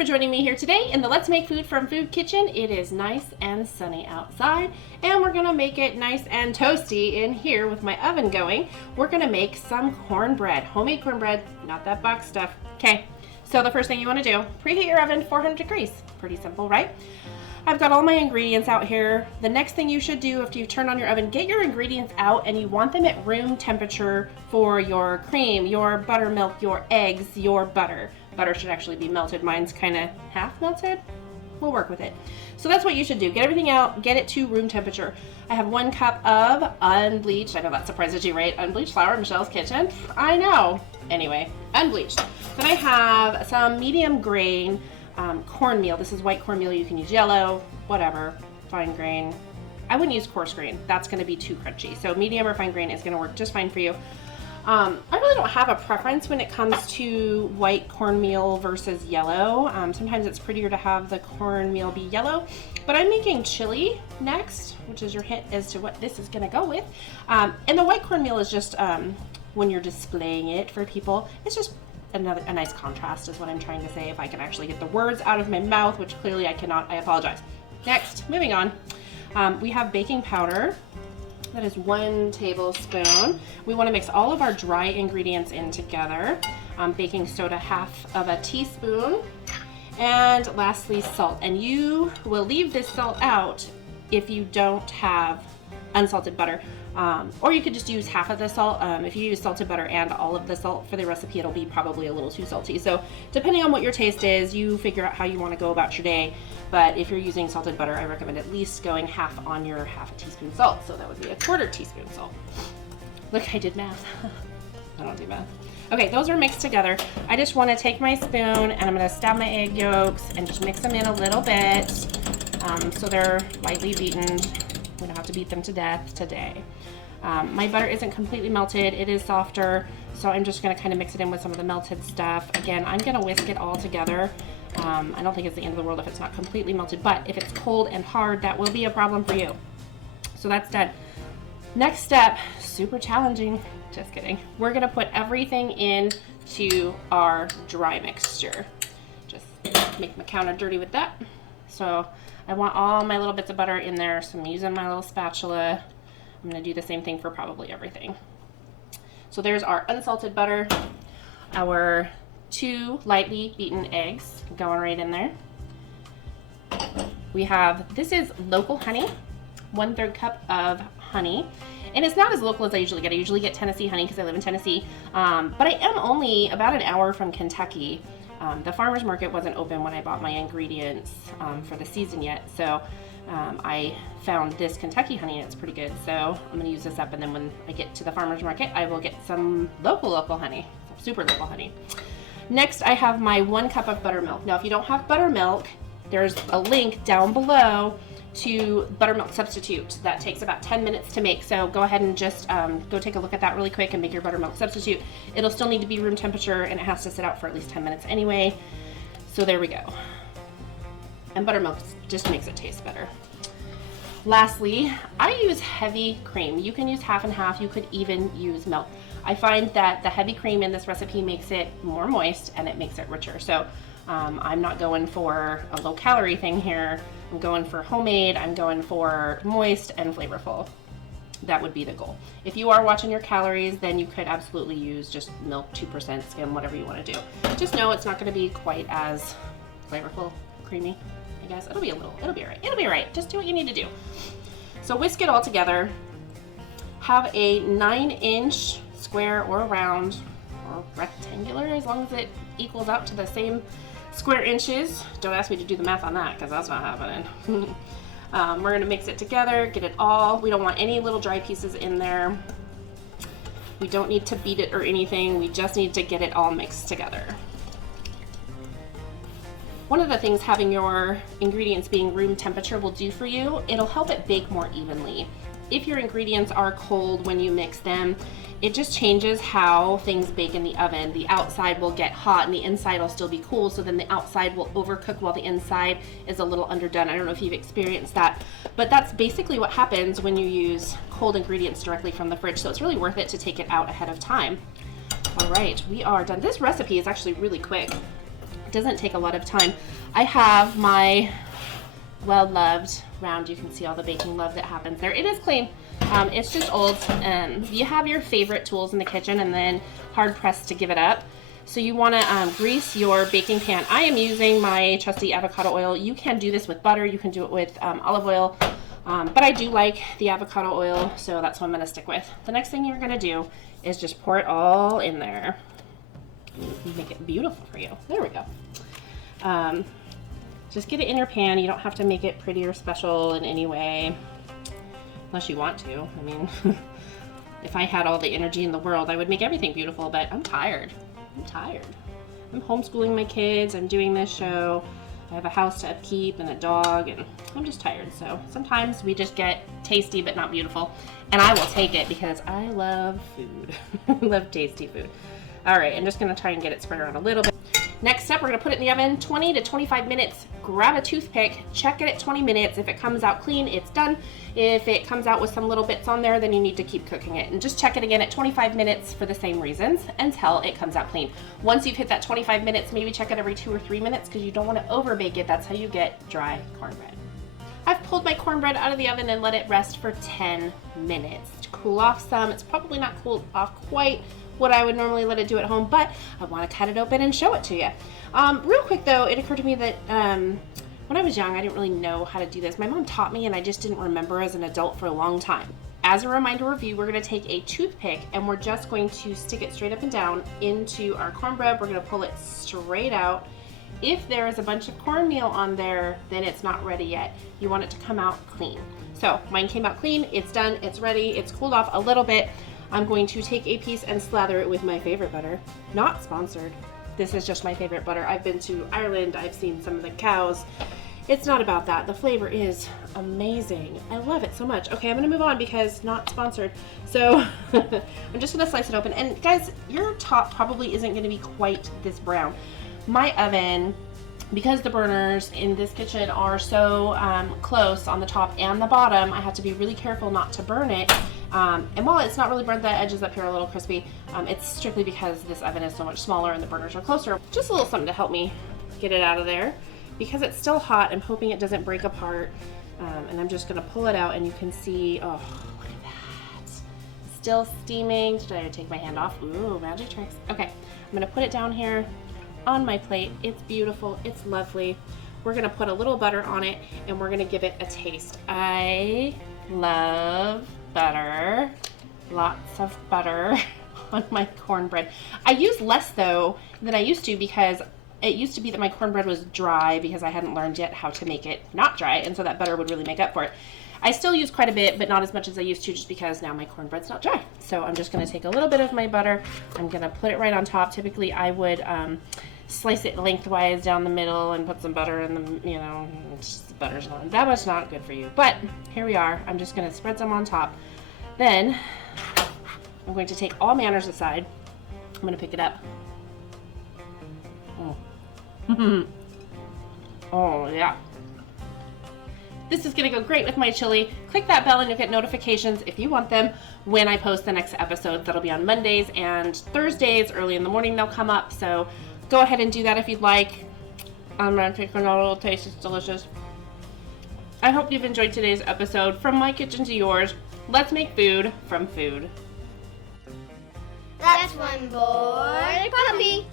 for joining me here today in the Let's Make Food from Food Kitchen. It is nice and sunny outside, and we're gonna make it nice and toasty in here with my oven going. We're gonna make some cornbread, homemade cornbread, not that box stuff. Okay, so the first thing you wanna do, preheat your oven 400 degrees. Pretty simple, right? I've got all my ingredients out here. The next thing you should do after you turn on your oven, get your ingredients out, and you want them at room temperature for your cream, your buttermilk, your eggs, your butter. Butter should actually be melted. Mine's kind of half melted. We'll work with it. So that's what you should do. Get everything out, get it to room temperature. I have 1 cup of unbleached, I know that surprises you, right? Unbleached flour in Michelle's kitchen. I know. Anyway, unbleached. Then I have some medium grain cornmeal. This is white cornmeal. You can use yellow, whatever, fine grain. I wouldn't use coarse grain. That's going to be too crunchy. So medium or fine grain is going to work just fine for you. I really don't have a preference when it comes to white cornmeal versus yellow. Sometimes it's prettier to have the cornmeal be yellow, but I'm making chili next, which is your hint as to what this is going to go with. And the white cornmeal is just, when you're displaying it for people, it's just a nice contrast is what I'm trying to say. If I can actually get the words out of my mouth, which clearly I cannot, I apologize. Next, moving on, we have baking powder. That is 1 tablespoon. We want to mix all of our dry ingredients in together. Baking soda, 1/2 teaspoon. And lastly, salt. And you will leave this salt out if you don't have unsalted butter. Or you could just use half of the salt. If you use salted butter and all of the salt for the recipe, it'll be probably a little too salty. So depending on what your taste is, you figure out how you want to go about your day. But if you're using salted butter, I recommend at least going half on your 1/2 teaspoon salt. So that would be 1/4 teaspoon salt. Look, I did math. I don't do math. Okay, those are mixed together. I just want to take my spoon and I'm going to stab my egg yolks and just mix them in a little bit so they're lightly beaten. We don't have to beat them to death today. My butter isn't completely melted. It is softer, so I'm just going to kind of mix it in with some of the melted stuff. Again, I'm going to whisk it all together. I don't think it's the end of the world if it's not completely melted, but if it's cold and hard, that will be a problem for you. So that's done. Next step, super challenging. Just kidding. We're going to put everything into our dry mixture. Just make my counter dirty with that. So I want all my little bits of butter in there, so I'm using my little spatula. I'm going to do the same thing for probably everything. So there's our unsalted butter, our 2 lightly beaten eggs going right in there. We have, this is local honey, 1/3 cup of honey. And it's not as local as I usually get. I usually get Tennessee honey because I live in Tennessee. But I am only about an hour from Kentucky. The farmer's market wasn't open when I bought my ingredients for the season yet. So I found this Kentucky honey and it's pretty good. So I'm going to use this up, and then when I get to the farmer's market, I will get some local honey, super local honey. Next, I have my 1 cup of buttermilk. Now, if you don't have buttermilk, there's a link down below to buttermilk substitute. That takes about 10 minutes to make. So go ahead and just go take a look at that really quick and make your buttermilk substitute. It'll still need to be room temperature, and it has to sit out for at least 10 minutes anyway. So there we go. And buttermilk just makes it taste better. Lastly, I use heavy cream. You can use half and half. You could even use milk. I find that the heavy cream in this recipe makes it more moist and it makes it richer. So I'm not going for a low calorie thing here. I'm going for homemade. I'm going for moist and flavorful. That would be the goal. If you are watching your calories, then you could absolutely use just milk, 2% skim, whatever you want to do. Just know it's not going to be quite as flavorful, creamy. I guess it'll be all right. It'll be all right. Just do what you need to do. So whisk it all together. Have a 9-inch square or round or rectangular, as long as it equals out to the same square inches. Don't ask me to do the math on that because that's not happening. We're going to mix it together, get it all. We don't want any little dry pieces in there. We don't need to beat it or anything. We just need to get it all mixed together. One of the things having your ingredients being room temperature will do for you, it'll help it bake more evenly. If your ingredients are cold when you mix them, it just changes how things bake in the oven. The outside will get hot and the inside will still be cool, so then the outside will overcook while the inside is a little underdone. I don't know if you've experienced that, but that's basically what happens when you use cold ingredients directly from the fridge, so it's really worth it to take it out ahead of time. All right, we are done. This recipe is actually really quick. It doesn't take a lot of time. I have my well-loved round. You can see all the baking love that happens there. It is clean. It's just old. You have your favorite tools in the kitchen and then hard pressed to give it up. So you want to grease your baking pan. I am using my trusty avocado oil. You can do this with butter. You can do it with olive oil. But I do like the avocado oil, so that's what I'm going to stick with. The next thing you're going to do is just pour it all in there. Make it beautiful for you. There we go. Just get it in your pan. You don't have to make it pretty or special in any way, unless you want to. I mean, if I had all the energy in the world, I would make everything beautiful, but I'm tired. I'm homeschooling my kids. I'm doing this show. I have a house to upkeep and a dog, and I'm just tired. So sometimes we just get tasty but not beautiful, and I will take it because I love food. I love tasty food. All right, I'm just gonna try and get it spread around a little bit. Next step, we're gonna put it in the oven 20 to 25 minutes. Grab a toothpick, check it at 20 minutes. If it comes out clean, it's done. If it comes out with some little bits on there, then you need to keep cooking it. And just check it again at 25 minutes for the same reasons until it comes out clean. Once you've hit that 25 minutes, maybe check it every 2 or 3 minutes because you don't wanna over bake it. That's how you get dry cornbread. I've pulled my cornbread out of the oven and let it rest for 10 minutes to cool off some. It's probably not cooled off quite what I would normally let it do at home, but I want to cut it open and show it to you. Real quick though, it occurred to me that when I was young, I didn't really know how to do this. My mom taught me and I just didn't remember as an adult for a long time. As a reminder review, we're going to take a toothpick and we're just going to stick it straight up and down into our cornbread. We're going to pull it straight out. If there is a bunch of cornmeal on there, then it's not ready yet. You want it to come out clean. So mine came out clean, it's done, it's ready, it's cooled off a little bit. I'm going to take a piece and slather it with my favorite butter. Not sponsored. This is just my favorite butter. I've been to Ireland. I've seen some of the cows. It's not about that. The flavor is amazing. I love it so much. Okay, I'm going to move on because not sponsored. So I'm just going to slice it open. And guys, your top probably isn't going to be quite this brown. My oven, because the burners in this kitchen are so close on the top and the bottom, I have to be really careful not to burn it. And while it's not really burnt, the edges up here are a little crispy. It's strictly because this oven is so much smaller and the burners are closer. Just a little something to help me get it out of there. Because it's still hot, I'm hoping it doesn't break apart. And I'm just gonna pull it out and you can see, oh, look at that. Still steaming. Did I take my hand off? Ooh, magic tricks. Okay, I'm gonna put it down here on my plate. It's beautiful, it's lovely. We're gonna put a little butter on it and we're gonna give it a taste. I love butter, lots of butter on my cornbread. I use less though than I used to because it used to be that my cornbread was dry because I hadn't learned yet how to make it not dry, and so that butter would really make up for it. I still use quite a bit, but not as much as I used to just because now my cornbread's not dry. So I'm just gonna take a little bit of my butter, I'm gonna put it right on top. Typically I would slice it lengthwise down the middle and put some butter in the, you know, just, butter's not that much, not good for you. But here we are, I'm just gonna spread some on top. Then I'm going to take all manners aside. I'm gonna pick it up. Oh. Oh yeah. This is gonna go great with my chili. Click that bell and you'll get notifications if you want them when I post the next episode. That'll be on Mondays and Thursdays. Early in the morning they'll come up, so go ahead and do that if you'd like. I'm gonna take a little taste. It's delicious. I hope you've enjoyed today's episode. From my kitchen to yours, let's make food from food. That's one boy puppy.